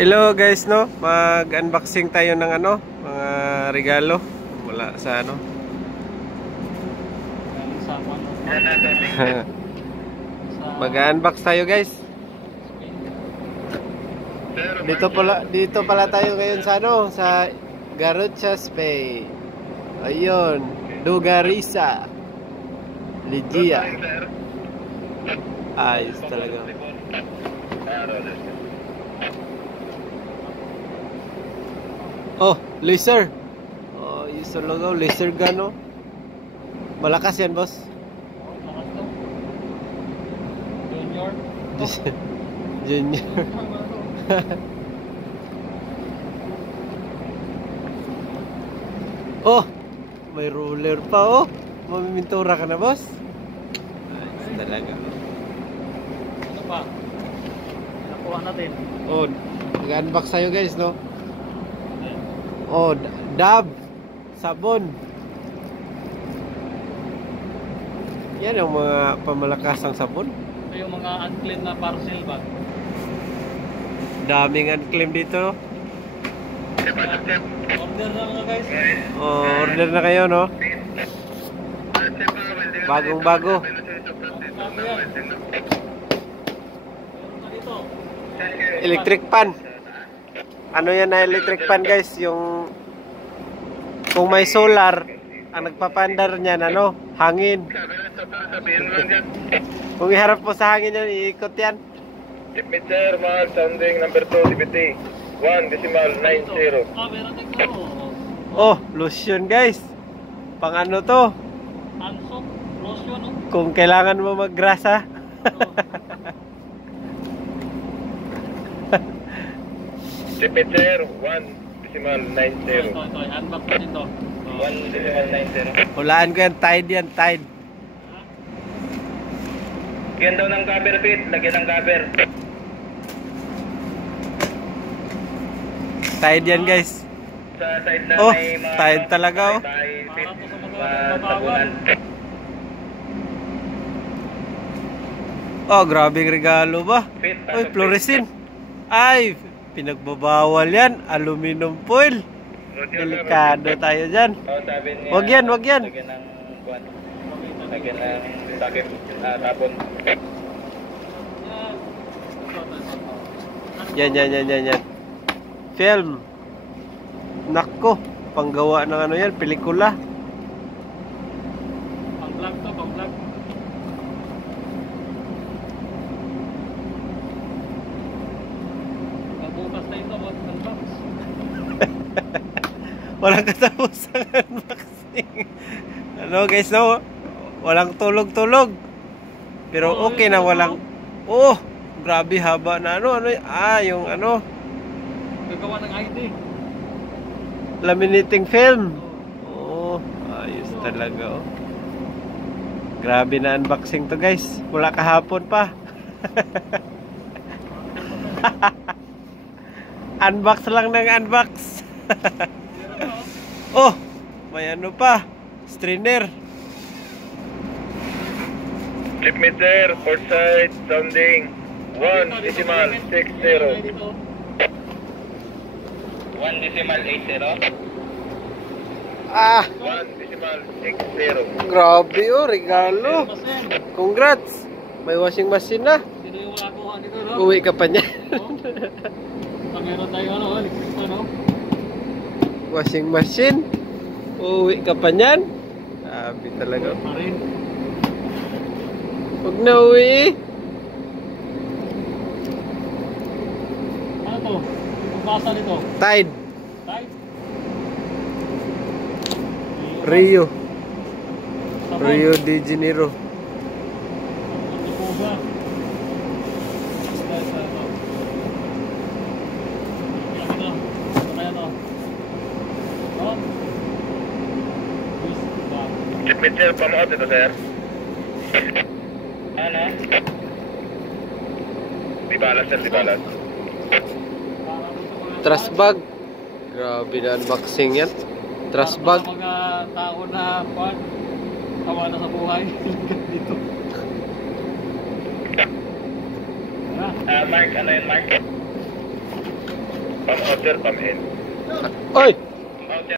Hello guys, no? Mag-unboxing tayo ng ano, mga regalo mula sa ano. Mag-unbox tayo guys. Dito pala tayo ngayon sa ano, sa Garuchas Bay. Ayun, Dugarisa. Ligia. Ayos talaga. Oh, laser. Oh, user logo, laser gun, no? Malakas yan, boss. Junior. Junior. Oh, may ruler pa, oh. Mamimintura ka na, boss. Ayos talaga. Ano pa? Nakuha natin. Oh, mag-unbox tayo guys, no? Oh, dab, sabon. Yan ang mga pamalakasang sabon. Ito yung mga unclaimed na parcel ba? Daming unclaimed dito. Order na mga guys. Oh, order na kayo, no? Bagong bago. Bago yan. Dito. Electric pan. Ano yan na electric pan guys? Yung kung may solar, ang nagpapandar niyan, ano? Hangin. Kung iharap mo sa hangin yan, iikot yan. Meter, mahal, sounding number 2, DPT 1.90. Meron din ko. Oh, lotion guys. Pang ano to? Ansok, lotion, no? Kung kailangan mo maggrasa. Meter, 1.90. Ito, unbox natin to. 1.90. Hulaan ko yan, Tide yan, Tide. Lagyan daw ng cover, Pete. Lagyan ng cover. Tide yan guys. Sa side na Oh, may mga... Tide talaga, oh. Tayo, Pete. Para to sa mga Sabunan. Oh, grabing regalo ba? Pete, Oy, fluorescent. Ay, pinagbabawal yan. Aluminum foil. Delikado tayo dyan. Oh, sabi niya, Wag yan, wag yan. Lagyan ng buwan. Lagyan ng takip. Tapon. Yan. Film. Nako, panggawa ng ano yan, pelikula. Pang-vlog to, pang-vlog. Magbukas na ito, unbox. Walang katapos ang unboxing. Ano guys, no? Walang tulog-tulog. Pero okay na walang... Oh, grabe haba na ano. Yung ano, Gagawa ng ID. laminating film. Oh, ayos talaga, oh. Grabe na unboxing to guys. Mula kahapon pa. Unbox lang ng unbox. Oh, may ano pa. Strainer. Chip meter, port side, sounding 1.60. 1.80. Ah, 1.60. grabe, oh, regalo. Congrats. May washing machine na. Sino yung makakuha nito, no? Uwi ka pa niya. Meron tayo ano? Washing machine. Uwi ka pa niyan. Grabe talaga. Pa rin. Huwag na uwi. Ano to? Ang basa nito? Tide. Tide? Rio. Sabon. Rio de Janeiro. Hindi po ba? Ito. Ito kaya to. Oh. Chip meter, pamuot ito, sir. Ano? Di balas, sir, di balas. Trash bag. Grabe na unboxing yan. Trash bag. Mga tao na kawa na sa buhay. Dito. Mark, ano yun, Mark? Pam order, pam in. Oy!